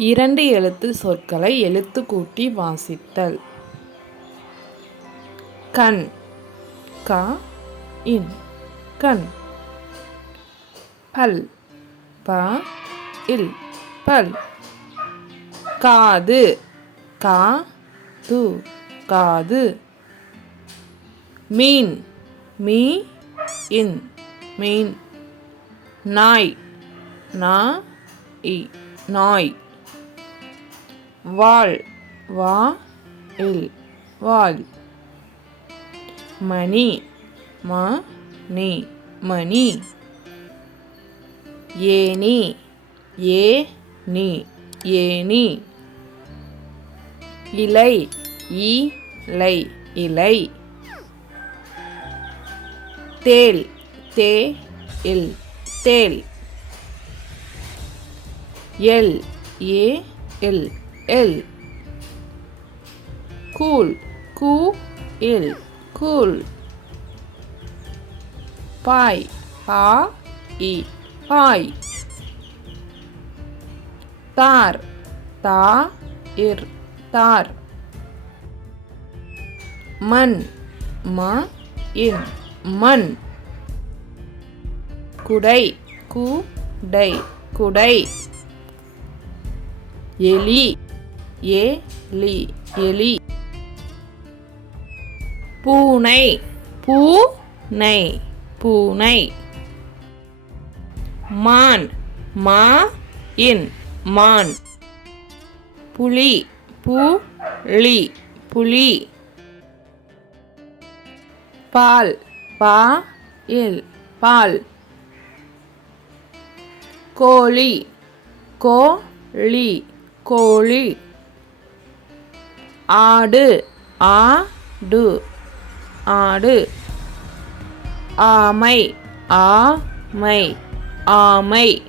இரண்டு எழுத்து சொற்களை எழுத்து கூட்டி வாசித்தல். கண் க இன் கண். பல் ப இல் பல். காது கா து காது. மீன் மீ இன் மீன். நாய் நா இ நாய். வாழ் வா இல் வாள் மணி மா நீ மணி. ஏனி ஏ நீ ஏனி இலை இலை இலை. தேல் தே இல் தேல். L A L. L cool கூ இல் கூல் பாய் பா இ பாய் தார் தா இர் தார் மண் ம இன் மண் குடை குடை குடை எலி ஏ லி எலி. பூனை பூனை பூனை. மான் மா இன் மான். புலி புலி புலி. பால் பா இல் பால். கோழி கோழி கோழி. ஆடு. ஆடு. ஆடு. ஆமை. ஆமை. ஆமை.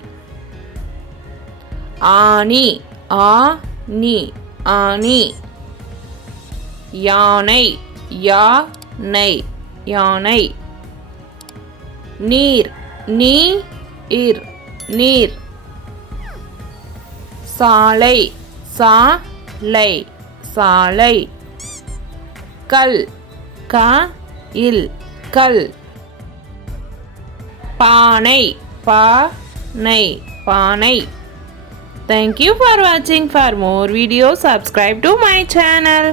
ஆனி ஆனி ஆணி. யானை. யானை. யானை. நீர். நீ இர் நீர். சாலை. சாலை. சாலை கல் க இல் கல் பானை பானை பானை Thank you for watching. For more videos, subscribe to my channel.